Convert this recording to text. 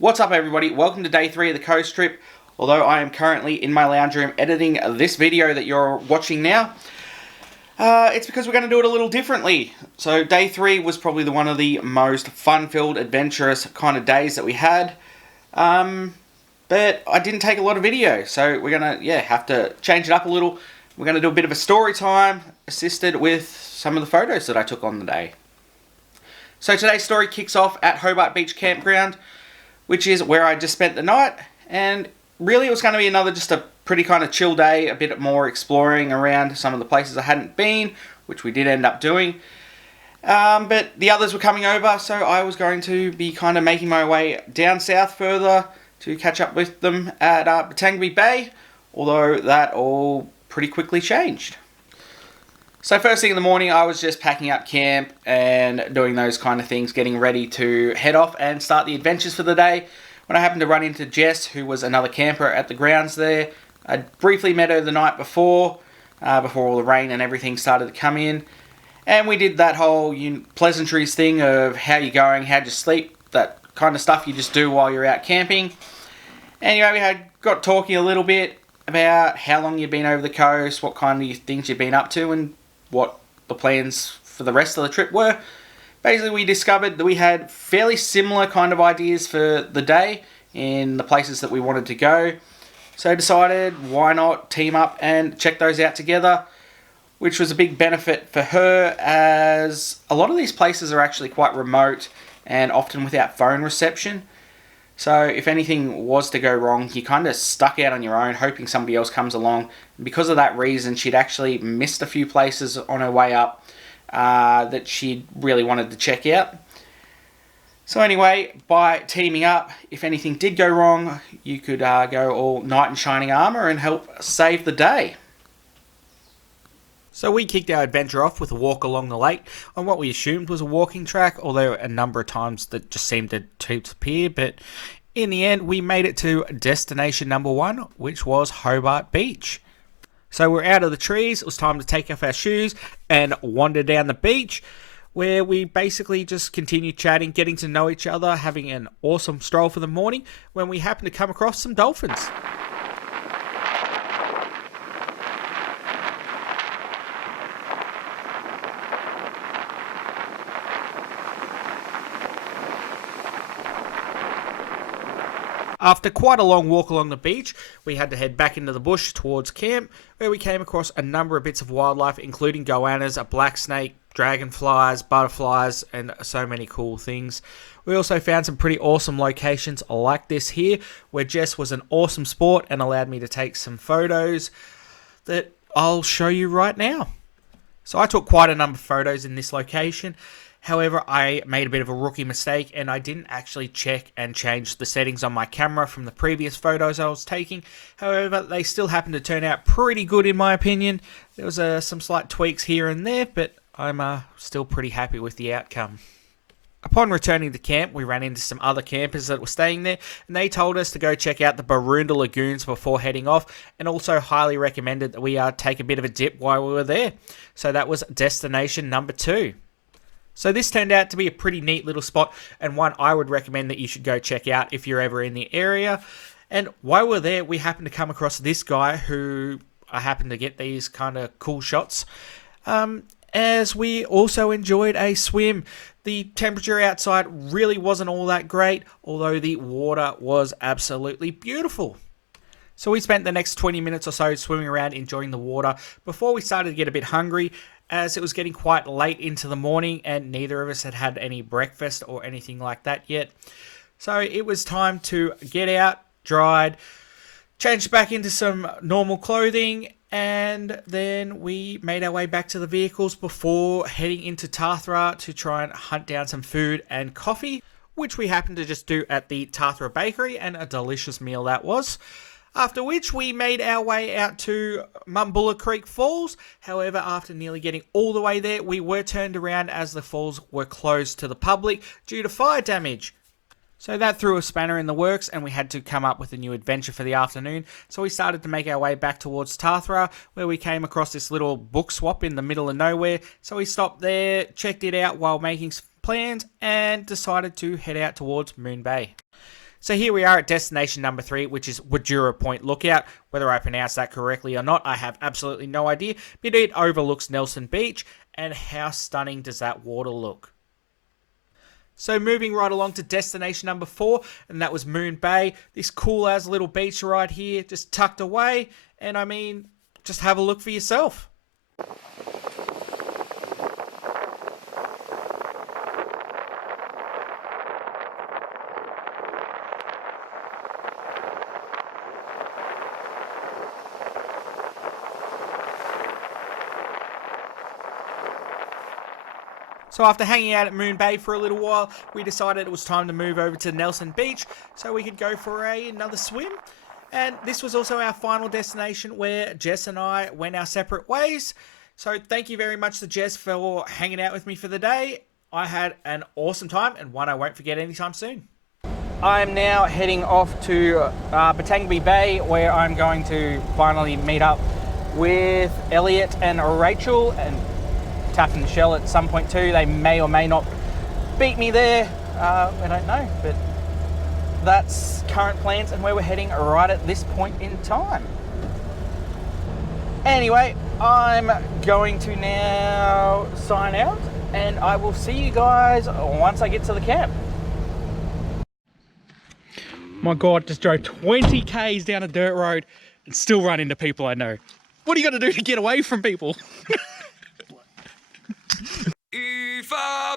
What's up everybody, welcome to day 3 of the coast trip. Although I am currently in my lounge room editing this video that you're watching now, it's because we're going to do it a little differently. So day 3 was probably one of the most fun-filled, adventurous kind of days that we had. But I didn't take a lot of video, so we're going to have to change it up a little. We're going to do a bit of a story time, assisted with some of the photos that I took on the day. So today's story kicks off at Hobart Beach campground, which is where I just spent the night, and really it was going to be another just a pretty kind of chill day, a bit more exploring around some of the places I hadn't been, which we did end up doing. But the others were coming over, so I was going to be kind of making my way down south further to catch up with them at Bournda Bay, although that all pretty quickly changed. So first thing in the morning, I was just packing up camp and doing those kind of things, getting ready to head off and start the adventures for the day, when I happened to run into Jess, who was another camper at the grounds there. I briefly met her the night before all the rain and everything started to come in, and we did that whole pleasantries thing of how you going, how'd you sleep, that kind of stuff you just do while you're out camping. Anyway, we got talking a little bit about how long you'd been over the coast, what kind of things you'd been up to, and what the plans for the rest of the trip were. Basically, we discovered that we had fairly similar kind of ideas for the day in the places that we wanted to go. So I decided, why not team up and check those out together, which was a big benefit for her, as a lot of these places are actually quite remote and often without phone reception. So if anything was to go wrong, you're kind of stuck out on your own, hoping somebody else comes along. And because of that reason, she'd actually missed a few places on her way up that she really wanted to check out. So anyway, by teaming up, if anything did go wrong, you could go all knight in shining armour and help save the day. So we kicked our adventure off with a walk along the lake on what we assumed was a walking track, although a number of times that just seemed to disappear. But in the end, we made it to destination number 1, which was Hobart Beach. So we're out of the trees, it was time to take off our shoes and wander down the beach, where we basically just continued chatting, getting to know each other, having an awesome stroll for the morning, when we happened to come across some dolphins. After quite a long walk along the beach, we had to head back into the bush towards camp, where we came across a number of bits of wildlife, including goannas, a black snake, dragonflies, butterflies, and so many cool things. We also found some pretty awesome locations like this here, where Jess was an awesome sport and allowed me to take some photos that I'll show you right now. So I took quite a number of photos in this location. However, I made a bit of a rookie mistake and I didn't actually check and change the settings on my camera from the previous photos I was taking. However, they still happened to turn out pretty good in my opinion. There was some slight tweaks here and there, but I'm still pretty happy with the outcome. Upon returning to camp, we ran into some other campers that were staying there, and they told us to go check out the Bournda Lagoons before heading off, and also highly recommended that we take a bit of a dip while we were there. So that was destination number 2. So this turned out to be a pretty neat little spot, and one I would recommend that you should go check out if you're ever in the area. And while we're there, we happened to come across this guy who I happened to get these kind of cool shots, as we also enjoyed a swim. The temperature outside really wasn't all that great, although the water was absolutely beautiful. So we spent the next 20 minutes or so swimming around enjoying the water before we started to get a bit hungry, as it was getting quite late into the morning and neither of us had had any breakfast or anything like that yet. So it was time to get out, dried, changed back into some normal clothing, and then we made our way back to the vehicles before heading into Tathra to try and hunt down some food and coffee, which we happened to just do at the Tathra Bakery, and a delicious meal that was. After which we made our way out to Mumbulla Creek Falls. However, after nearly getting all the way there, we were turned around as the falls were closed to the public due to fire damage. So that threw a spanner in the works, and we had to come up with a new adventure for the afternoon. So we started to make our way back towards Tathra, where we came across this little book swap in the middle of nowhere. So we stopped there, checked it out while making plans, and decided to head out towards Moon Bay. So here we are at destination number 3, which is Wajura Point Lookout. Whether I pronounced that correctly or not, I have absolutely no idea, but it overlooks Nelson Beach, and how stunning does that water look? So moving right along to destination number 4, and that was Moon Bay. This cool as little beach right here, just tucked away, and I mean, just have a look for yourself. So after hanging out at Moon Bay for a little while, we decided it was time to move over to Nelson Beach so we could go for another swim. And this was also our final destination where Jess and I went our separate ways. So thank you very much to Jess for hanging out with me for the day. I had an awesome time, and one I won't forget anytime soon. I'm now heading off to Batangby Bay, where I'm going to finally meet up with Elliot and Rachel, and Taff and Shell at some point too. They may or may not beat me there. I don't know, but that's current plans and where we're heading right at this point in time. Anyway, I'm going to now sign out, and I will see you guys once I get to the camp. My God, just drove 20 Ks down a dirt road and still run into people I know. What are you going to do to get away from people? If I